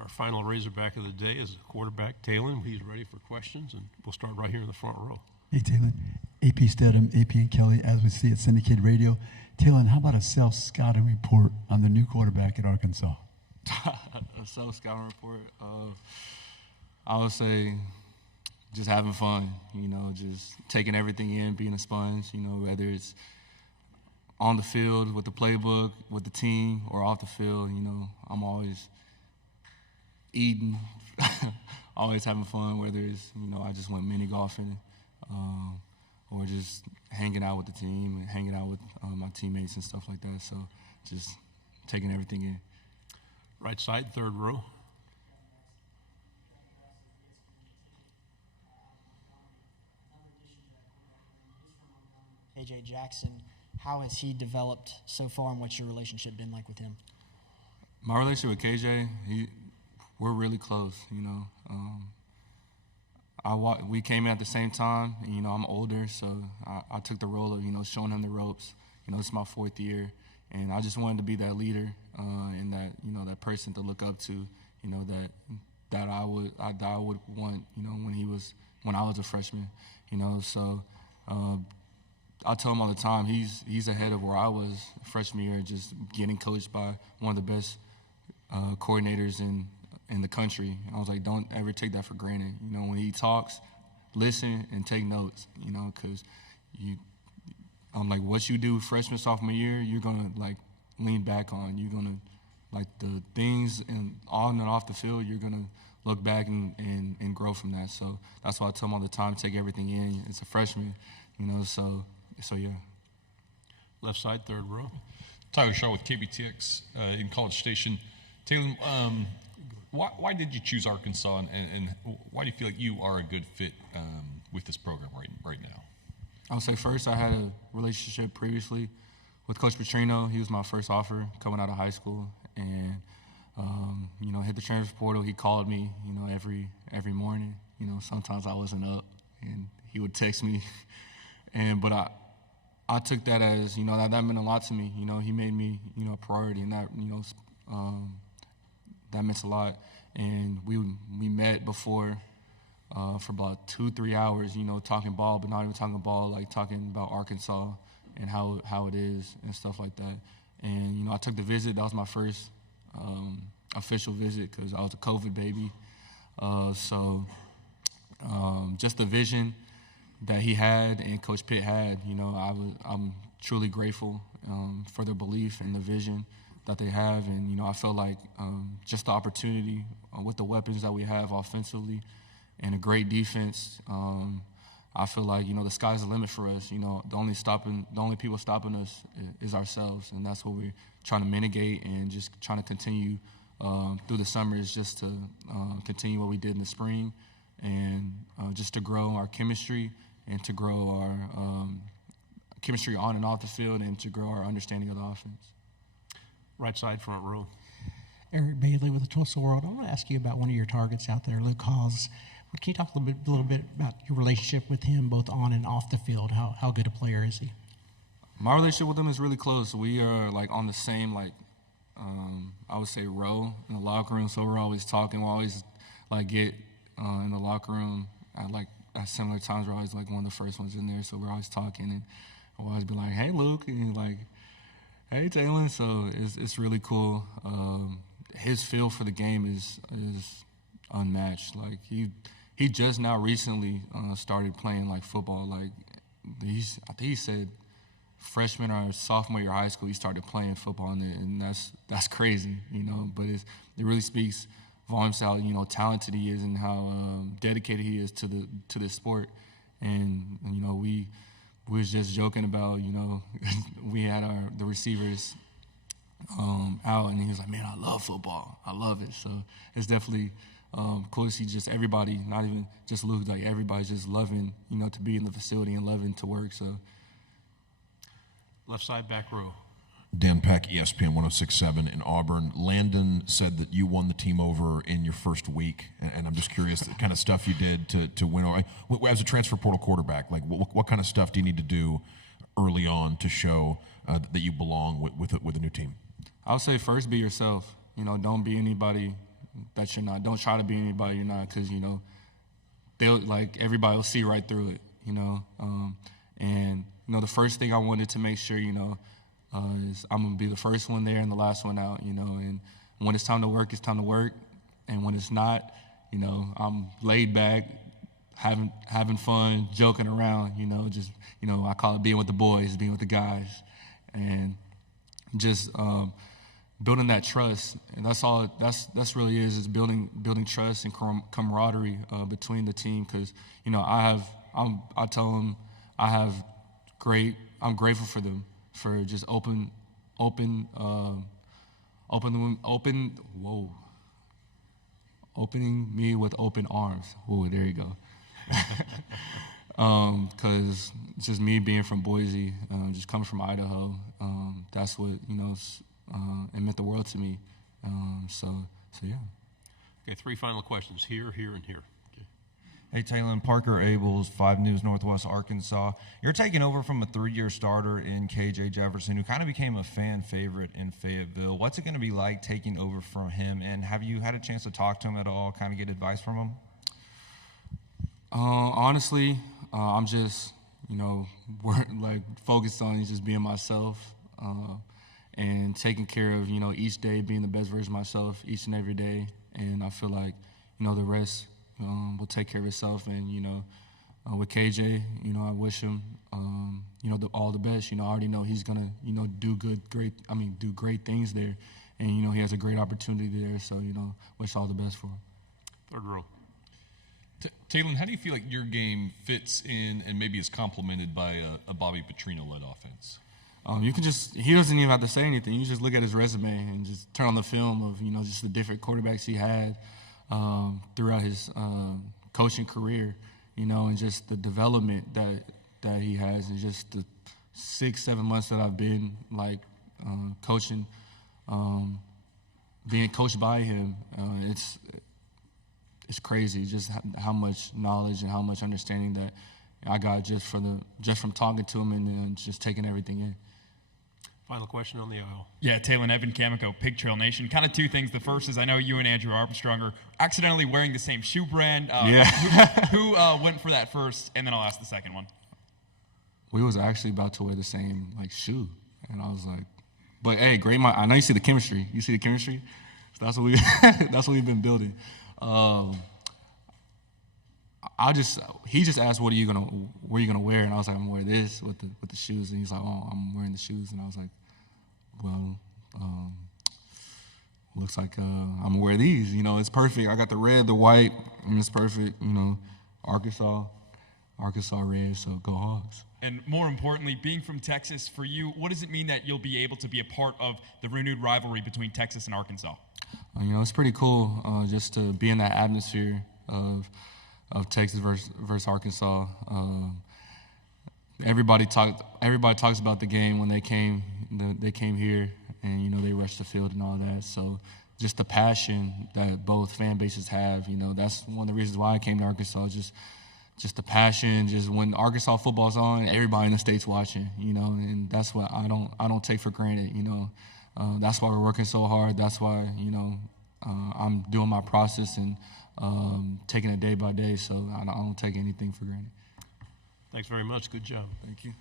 our final Razorback of the day is quarterback Taylen. He's ready for questions, and we'll start right here in the front row. Hey, Taylen. AP Stedham, AP and Kelly, as we see at syndicated radio. Taylen, how about a self-scouting report on the new quarterback at Arkansas? A self-scouting report of, I would say, just having fun, just taking everything in, being a sponge, whether it's on the field with the playbook, with the team, or off the field, I'm always eating, always having fun, whether it's, I just went mini golfing, or just hanging out with the team and hanging out with my teammates and stuff like that. So just taking everything in. Right side, third row. KJ Jefferson, how has he developed so far, and what's your relationship been like with him? My relationship with KJ, we're really close, we came in at the same time, and, I'm older, so I took the role of, showing him the ropes. It's my 4th year, and I just wanted to be that leader and that, that person to look up to, that I would want, when I was a freshman, so I tell him all the time, he's ahead of where I was freshman year, just getting coached by one of the best coordinators in the country. I was like, don't ever take that for granted. When he talks, listen and take notes, because I'm like, what you do freshman, sophomore year, you're going to, lean back on. You're going to, the things on and off the field, you're going to look back and grow from that. So that's why I tell him all the time, take everything in. It's a freshman, so yeah. Left side, third row. Tyler Shaw with KBTX in College Station. Taylen, why did you choose Arkansas, and why do you feel like you are a good fit with this program right now? I'll say first, I had a relationship previously with Coach Petrino. He was my first offer coming out of high school, and hit the transfer portal. He called me, every morning. Sometimes I wasn't up, and he would text me, but I took that as, that meant a lot to me. He made me, a priority, and that, that meant a lot. And we met before for about 2-3 hours, talking ball, but not even talking ball, talking about Arkansas and how it is and stuff like that. And, I took the visit. That was my first official visit because I was a COVID baby. Just the vision that he had and Coach Pitt had, I'm truly grateful for their belief and the vision that they have. And, I felt like just the opportunity with the weapons that we have offensively and a great defense, I feel like, the sky's the limit for us. The only people stopping us is ourselves, and that's what we're trying to mitigate and just trying to continue through the summers, just to continue what we did in the spring and just to grow our chemistry and to grow our chemistry on and off the field and to grow our understanding of the offense. Right side, front row. Eric Bailey with the Tulsa World. I want to ask you about one of your targets out there, Luke Hawes. Can you talk a little bit about your relationship with him, both on and off the field? How good a player is he? My relationship with him is really close. We are on the same I would say row in the locker room. So we're always talking. We always get in the locker room at similar times. We're always one of the first ones in there. So we're always talking, and I'll always be like, "Hey, Luke," and he's like, "Hey, Taylen." So it's really cool. His feel for the game is unmatched. He just now recently started playing football. I think he said freshman or sophomore year of high school he started playing football, and that's crazy, But it really speaks volumes to how talented he is and how dedicated he is to this sport. And we was just joking about we had the receivers out, and he was like, "Man, I love football. I love it." So it's definitely cool to see just everybody, not even just Luke, everybody's just loving, to be in the facility and loving to work. So left side, back row. Dan Peck, ESPN 106.7 in Auburn. Landon said that you won the team over in your first week, and I'm just curious the kind of stuff you did to win over. As a transfer portal quarterback, what kind of stuff do you need to do early on to show that you belong with a new team? I'll say first, be yourself. Don't be anybody that you're not. Don't try to be anybody you're not, because, you know, everybody will see right through it, you know. And, you know, the first thing I wanted to make sure, you know, is I'm going to be the first one there and the last one out, you know. And when it's time to work, it's time to work. And when it's not, you know, I'm laid back, having fun, joking around, you know, just, you know, I call it being with the boys, being with the guys. And just building that trust, and that's all. That's really is building trust and camaraderie between the team. Because, you know, I'm grateful for them for just opening me with open arms. Whoa, there you go. Because just me being from Boise, just coming from Idaho, that's what, you know, it meant the world to me. So yeah. Okay, 3 final questions, here, and here. Okay. Hey, Taylen, Parker Abels, 5 News Northwest Arkansas. You're taking over from a 3-year starter in KJ Jefferson, who kind of became a fan favorite in Fayetteville. What's it going to be like taking over from him, and have you had a chance to talk to him at all, kind of get advice from him? Honestly, I'm just, you know, focused on just being myself and taking care of, you know, each day being the best version of myself each and every day. And I feel like, you know, the rest will take care of itself. And, you know, with KJ, you know, I wish him, you know, all the best. You know, I already know he's gonna, you know, do great things there. And, you know, he has a great opportunity there. So, you know, wish all the best for him. Third row. Taylen, how do you feel like your game fits in and maybe is complemented by a Bobby Petrino-led offense? He doesn't even have to say anything. You just look at his resume and just turn on the film of, you know, just the different quarterbacks he had throughout his coaching career, you know, and just the development that he has, and just the 6-7 months that I've been, like, coaching, being coached by him. It's crazy just how much knowledge and how much understanding that I got just from talking to him and then just taking everything in. Final question on the aisle. Yeah, Taylen, Evan Camico, Pig Trail Nation. Kind of 2 things. The first is I know you and Andrew Armstrong are accidentally wearing the same shoe brand. Yeah. Who went for that first? And then I'll ask the second one. We was actually about to wear the same, like, shoe. And I was like, but hey, great. I know you see the chemistry. You see the chemistry? So that's what we've been building. He just asked, what are you gonna wear? And I was like, I'm gonna wear this with the shoes. And he's like, oh, I'm wearing the shoes. And I was like, well, looks like I'm gonna wear these. You know, it's perfect. I got the red, the white, and it's perfect. You know, Arkansas red. So go Hogs. And more importantly, being from Texas, for you, what does it mean that you'll be able to be a part of the renewed rivalry between Texas and Arkansas? You know, it's pretty cool just to be in that atmosphere of Texas versus Arkansas. Everybody talks about the game when they came here, and, you know, they rushed the field and all that. So just the passion that both fan bases have, you know, that's one of the reasons why I came to Arkansas. Just the passion, just when Arkansas football's on, everybody in the state's watching, you know, and that's what I don't take for granted, you know. That's why we're working so hard. That's why, you know, I'm doing my process and taking it day by day, so I don't take anything for granted. Thanks very much. Good job. Thank you.